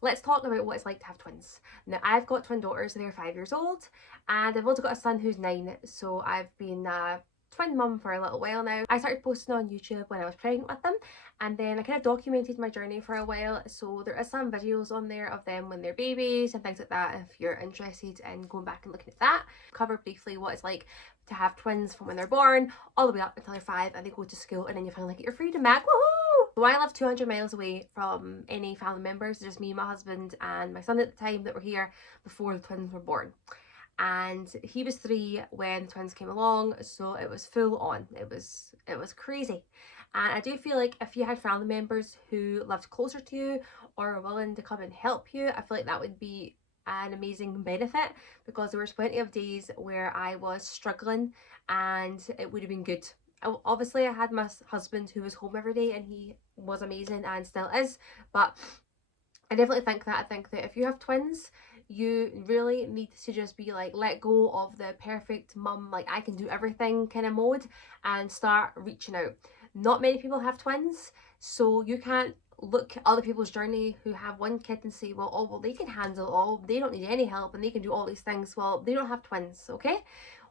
let's talk about what it's like to have twins. Now, I've got twin daughters, they're 5 years old, and I've also got a son who's 9, so I've been a twin mum for a little while now. I started posting on YouTube when I was pregnant with them, and then I kind of documented my journey for a while, so there are some videos on there of them when they're babies and things like that if you're interested in going back and looking at that. Cover briefly what it's like to have twins from when they're born all the way up until they're 5 and they go to school, and then you finally get your freedom back. Woohoo! So I live 200 miles away from any family members, just me, my husband and my son at the time that were here before the twins were born. And he was 3 when the twins came along, so it was full on. It was crazy. And I do feel like if you had family members who lived closer to you or were willing to come and help you, I feel like that would be an amazing benefit, because there was plenty of days where I was struggling and it would have been good. Obviously I had my husband who was home every day and he was amazing and still is, but I definitely think that if you have twins, you really need to just be like, let go of the perfect mum, like I can do everything kind of mode, and start reaching out. Not many people have twins, so you can't look at other people's journey who have one kid and say, well, they can handle all, they don't need any help and they can do all these things. Well, they don't have twins, okay?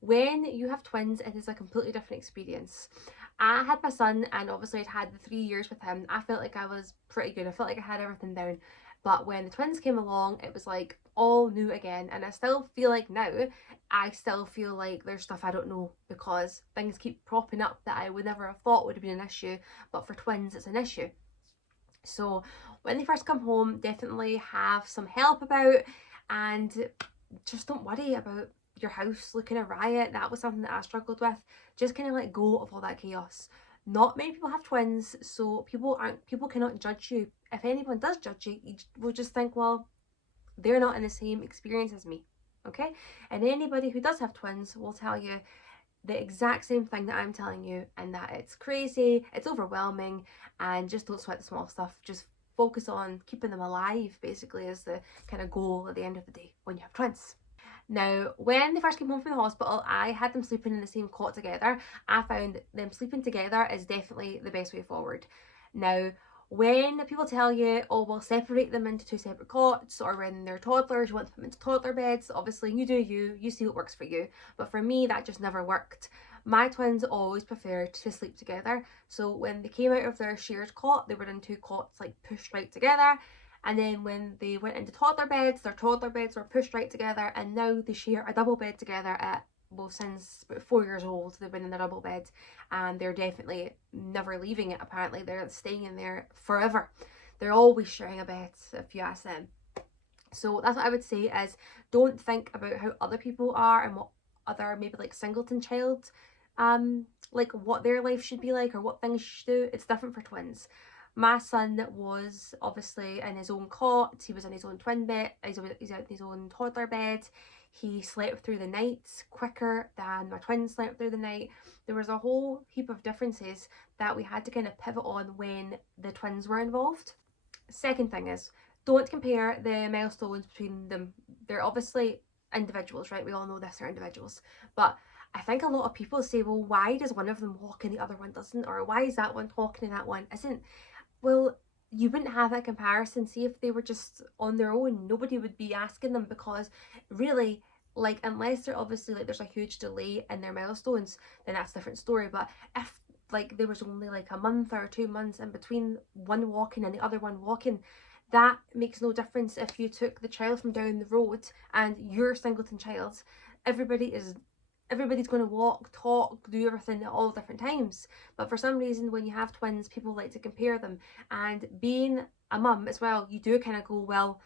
When you have twins, it is a completely different experience. I had my son, and obviously I'd had the 3 years with him. I felt like I was pretty good. I felt like I had everything down. But when the twins came along, it was like all new again. And I still feel like now, I still feel like there's stuff I don't know, because things keep propping up that I would never have thought would have been an issue. But for twins, it's an issue. So when they first come home, definitely have some help about, and just don't worry about your house looking a riot. That was something that I struggled with. Just kind of let go of all that chaos. Not many people have twins, so people cannot judge you. If anyone does judge you, you will just think, well, they're not in the same experience as me, okay? And anybody who does have twins will tell you the exact same thing that I'm telling you, and that it's crazy, it's overwhelming, and just don't sweat the small stuff. Just focus on keeping them alive, basically, is the kind of goal at the end of the day when you have twins. Now, when they first came home from the hospital, I had them sleeping in the same cot together. I found them sleeping together is definitely the best way forward. Now, when people tell you, oh, we'll separate them into 2 separate cots, or when they're toddlers, you want to put them into toddler beds, obviously you do you see what works for you. But for me, that just never worked. My twins always preferred to sleep together. So when they came out of their shared cot, they were in 2 cots, like pushed right together. And then when they went into toddler beds, their toddler beds were pushed right together, and now they share a double bed together at, well, since about 4 years old, they've been in the double bed, and they're definitely never leaving it. Apparently they're staying in there forever. They're always sharing a bed, if you ask them. So that's what I would say is, don't think about how other people are and what other maybe like singleton child like what their life should be like or what things you should do. It's different for twins. My son was obviously in his own cot, he was in his own twin bed, he's in his own toddler bed. He slept through the night quicker than my twins slept through the night. There was a whole heap of differences that we had to kind of pivot on when the twins were involved. Second thing is, don't compare the milestones between them. They're obviously individuals, right? We all know this, they're individuals. But I think a lot of people say, well, why does one of them walk and the other one doesn't? Or why is that one talking and that one isn't? Well, you wouldn't have that comparison. See, if they were just on their own, nobody would be asking them, because really, like, unless they're obviously like there's a huge delay in their milestones, then that's a different story. But if like there was only like a month or 2 months in between one walking and the other one walking, that makes no difference. If you took the child from down the road and your singleton child, everybody's going to walk, talk, do everything at all different times. But for some reason, when you have twins, people like to compare them. And being a mum as well, you do kind of go, well,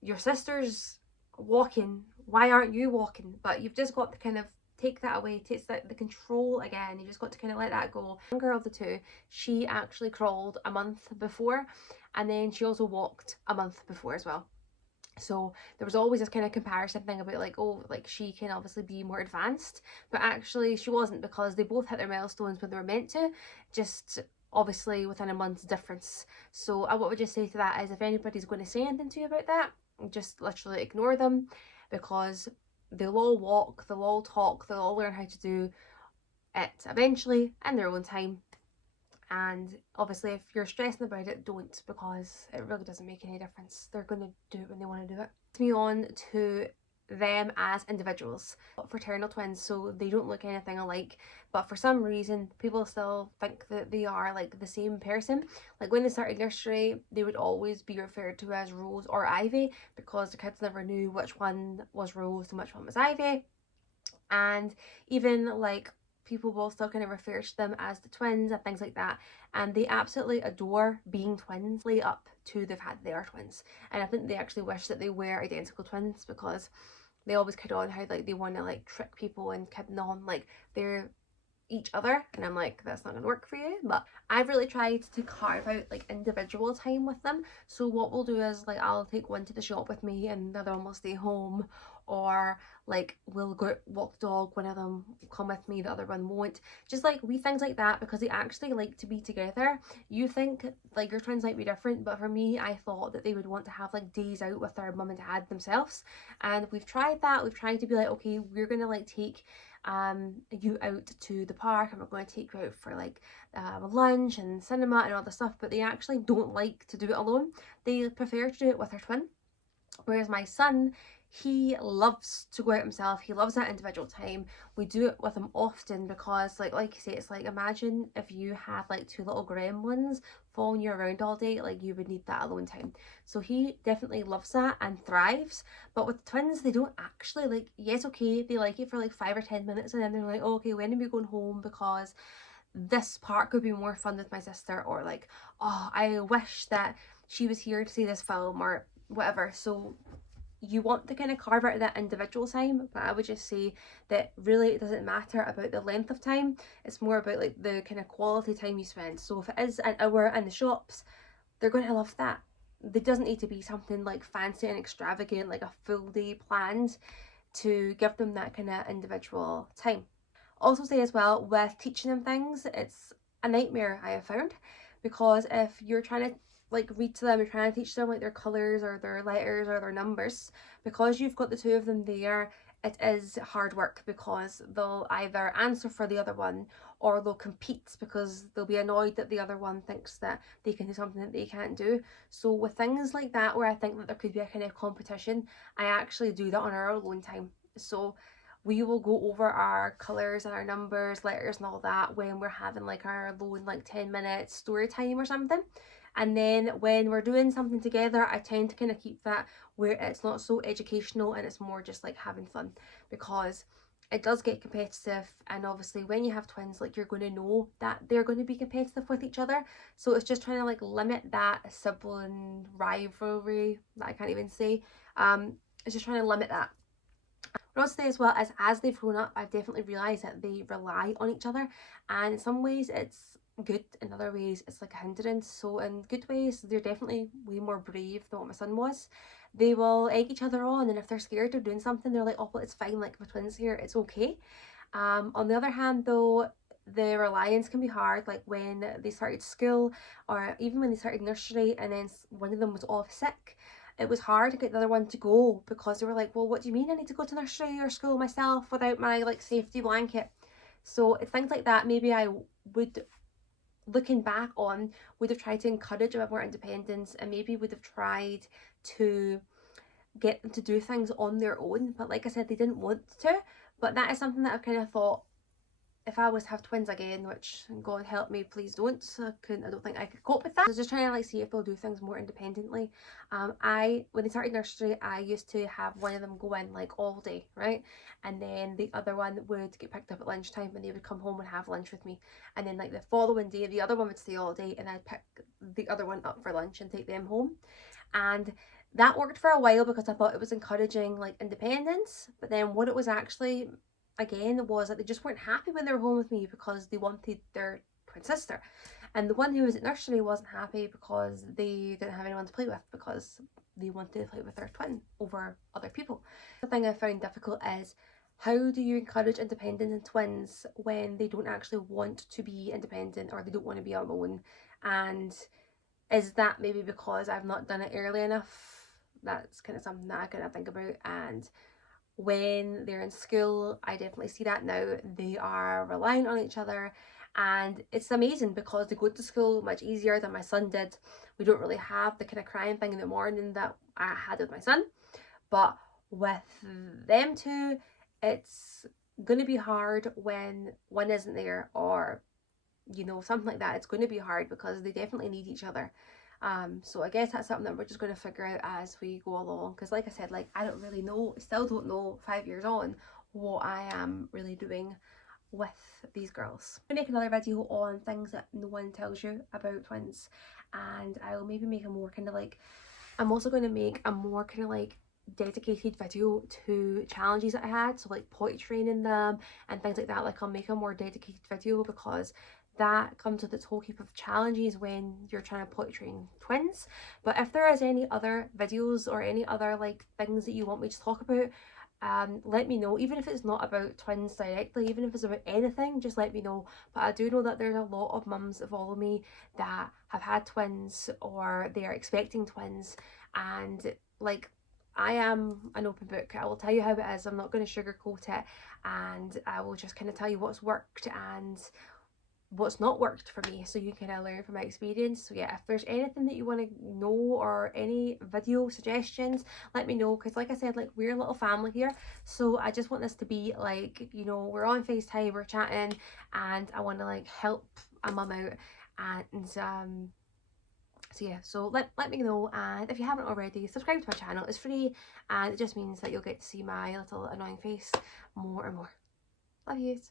your sister's walking, why aren't you walking? But you've just got to kind of take that away, takes the control again. You just got to kind of let that go. The younger of the 2, she actually crawled a month before, and then she also walked a month before as well. So there was always this kind of comparison thing about like, oh, like she can obviously be more advanced, but actually she wasn't, because they both hit their milestones when they were meant to, just obviously within a month's difference. So what would just say to that is, if anybody's going to say anything to you about that, just literally ignore them, because they'll all walk, they'll all talk, they'll all learn how to do it eventually in their own time. And obviously, if you're stressing about it, don't, because it really doesn't make any difference. They're going to do it when they want to do it. Me on to them as individuals. Fraternal twins, so they don't look anything alike, but for some reason people still think that they are like the same person. Like when they started nursery, they would always be referred to as Rose or Ivy, because the kids never knew which one was Rose and which one was Ivy. And even like people will still kind of refer to them as the twins and things like that, and they absolutely adore being twins, lay up to the fact they are twins. And I think they actually wish that they were identical twins, because they always kid on how like they want to like trick people and kid them on like they're each other, and I'm like, that's not gonna work for you. But I've really tried to carve out like individual time with them. So what we'll do is like I'll take one to the shop with me and the other one will stay home, or like we'll go walk the dog, one of them will come with me, the other one won't. Just like wee things like that, because they actually like to be together. You think like your twins might be different, but for me, I thought that they would want to have like days out with their mum and dad themselves. And we've tried that. We've tried to be like, okay, we're gonna like take you out to the park, and we're going to take you out for like lunch and cinema and all this stuff, but they actually don't like to do it alone. They prefer to do it with their twin. Whereas my son, he loves to go out himself. He loves that individual time. We do it with him often because like you say, it's like, imagine if you had like two little gremlins following you around all day, like you would need that alone time. So he definitely loves that and thrives. But with twins, they don't actually like, yes, okay, they like it for like 5 or 10 minutes, and then they're like, oh, okay, when are we going home, because this part could be more fun with my sister, or like, oh, I wish that she was here to see this film, or whatever. So you want to kind of carve out that individual time, but I would just say that really it doesn't matter about the length of time. It's more about like the kind of quality time you spend. So if it is an hour in the shops, they're going to love that. There doesn't need to be something like fancy and extravagant, like a full day planned, to give them that kind of individual time. Also say as well, with teaching them things, it's a nightmare, I have found, because if you're trying to like read to them, you're trying to teach them like their colours or their letters or their numbers, because you've got the two of them there, it is hard work, because they'll either answer for the other one, or they'll compete because they'll be annoyed that the other one thinks that they can do something that they can't do. So with things like that, where I think that there could be a kind of competition, I actually do that on our alone time. So we will go over our colours and our numbers, letters and all that when we're having like our alone like 10-minute story time or something. And then when we're doing something together, I tend to kind of keep that where it's not so educational and it's more just like having fun, because it does get competitive. And obviously when you have twins, like you're going to know that they're going to be competitive with each other. So it's just trying to like limit that sibling rivalry that I can't even say. It's just trying to limit that. What I'll say as well is, as they've grown up, I've definitely realised that they rely on each other, and in some ways it's good, in other ways it's like a hindrance. So in good ways, they're definitely way more brave than what my son was. They will egg each other on, and if they're scared of doing something, they're like, oh well, it's fine, like my twins here, it's okay. On the other hand though, the reliance can be hard, like when they started school, or even when they started nursery and then one of them was off sick. It was hard to get the other one to go, because they were like, well, what do you mean I need to go to nursery or school myself without my like safety blanket? So it's things like that. Maybe I would, looking back on, would have tried to encourage a bit more independence, and maybe would have tried to get them to do things on their own. But like I said, they didn't want to. But that is something that I've kind of thought, if I was to have twins again, which God help me, please don't, I don't think I could cope with that. I was just trying to like see if they'll do things more independently. When they started nursery, I used to have one of them go in like all day, right? And then the other one would get picked up at lunchtime, and they would come home and have lunch with me. And then like the following day, the other one would stay all day, and I'd pick the other one up for lunch and take them home. And that worked for a while because I thought it was encouraging like independence. But then what it was actually, again, was that they just weren't happy when they were home with me, because they wanted their twin sister. And the one who was at nursery wasn't happy because they didn't have anyone to play with, because they wanted to play with their twin over other people. The thing I found difficult is, how do you encourage independence in twins when they don't actually want to be independent, or they don't want to be alone? And is that maybe because I've not done it early enough? That's kind of something that I kind of think about. And when they're in school, I definitely see that now. They are relying on each other, and it's amazing because they go to school much easier than my son did. We don't really have the kind of crying thing in the morning that I had with my son, but with them two, it's going to be hard when one isn't there, or you know, something like that. It's going to be hard because they definitely need each other. So I guess that's something that we're just going to figure out as we go along, because like I said, like I don't really know, still don't know 5 years on what I am really doing with these girls. I'm going to make another video on things that no one tells you about twins, and I'll maybe make a more kind of like, I'm also going to make a more kind of like dedicated video to challenges that I had, so like potty training them and things like that. Like I'll make a more dedicated video because that comes with its whole heap of challenges when you're trying to potty train twins. But if there is any other videos or any other like things that you want me to talk about, let me know. Even if it's not about twins directly, even if it's about anything, just let me know. But I do know that there's a lot of mums that follow me that have had twins or they are expecting twins, and like I am an open book. I will tell you how it is. I'm not going to sugarcoat it, and I will just kind of tell you what's worked and what's not worked for me, so you can learn from my experience. So yeah, if there's anything that you want to know or any video suggestions, let me know, because like I said, like we're a little family here, so I just want this to be like, you know, we're on FaceTime, we're chatting, and I want to like help a mum out. And so yeah, so let me know, and if you haven't already, subscribe to my channel. It's free, and it just means that you'll get to see my little annoying face more and more. Love yous.